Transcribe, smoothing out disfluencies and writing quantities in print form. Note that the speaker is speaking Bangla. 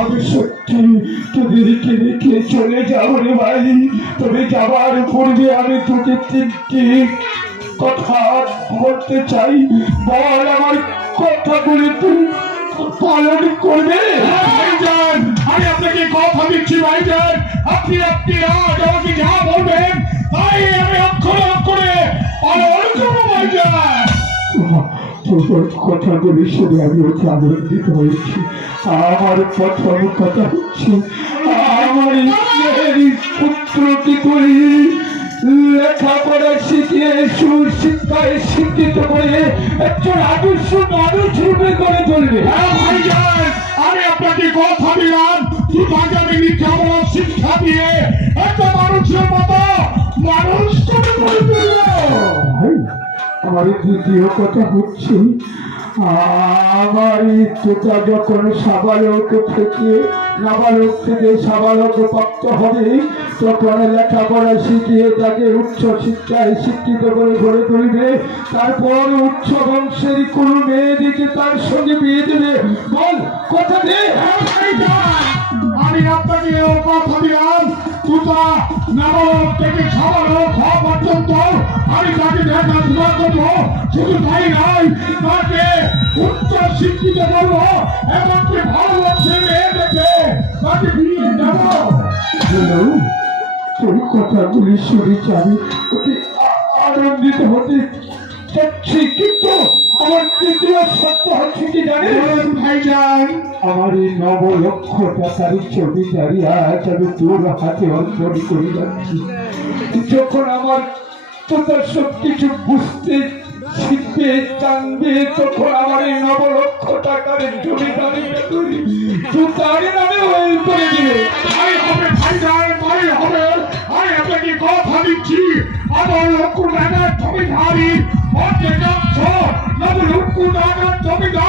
আমি সত্যি তোদেরকে রেখে চলে যাবো রে ভাই। তবে যাবার পূর্বে আমি তোকে তিনটি কথা বলতে চাই। বল, আমার কথাগুলি তুই পালন করবে? ভাইজান, আমি আপনাকে কথা দিচ্ছি ভাইজান, আপনি আজ আমাকে যা বলবেন তাই আমি অক্ষরে অক্ষরে পালন করবো ভাইজান। তোর কথাগুলি শুনে আমি ওকে আনন্দিত হয়েছি। আমার প্রথম কথা হচ্ছে, আমার পুত্রকে তুই লেখাপড়া শিখিয়ে সুশিক্ষায় শিক্ষিত করে একজন আদর্শ মানুষ রূপে করে তুলবে। ভাইজান, আমি আপনাকে কথা দিলাম, তাকে আমি লেখাপড়া শিক্ষা দিয়ে একটা মানুষের মতো মানুষ করে তুলবো। আমার দ্বিতীয় কথা হচ্ছে, আমার তোটা যখন সাবালক থেকে নাবালক থেকে সাবালক প্রাপ্ত হবে, তখন লেখাপড়া শিখিয়ে তাকে উচ্চ শিক্ষায় শিক্ষিত করে গড়ে তুলবে। তারপর উচ্চ বংশের কোনো মেয়েদিকে তার সঙ্গে বিয়ে দেবে। বল, কথা দে। আমি আপনাকে কথা দিলাম, তুতা নাবালক থেকে সাবালক হওয়া পর্যন্ত আমি তাকে দেখাশোনা করবো। শুধু তাই নয়, তাকে উচ্চ শিক্ষিত করবো, এমনকি ভালোবাসে মেয়ে দেখে তাকে বিয়ে দেবো। তোর কথাগুলি শুনেছি, আমি অতি আনন্দিত হতে চাচ্ছি, কিন্তু আমার তৃতীয় সত্য হচ্ছে কি জানেন ভাইজান? আমার এই 9 লক্ষ টাকার জমিদারি আজ আমি তোর হাতে অর্পণ করে যাচ্ছি। যখন আমার তোর সব কিছু বুঝতে শিখবে, জানবে, তখন আমার এই 9 লক্ষ টাকার জমিদারিটা তুই তার নামে ওই করে দিবে। তাই হবে ভাইজান, তাই হবে। আমি আপনাকে কথা দিচ্ছি, আমার লক্ষ টাকার জমিদারি অর্ধেক অংশ 9 লক্ষ টাকার জমিদারি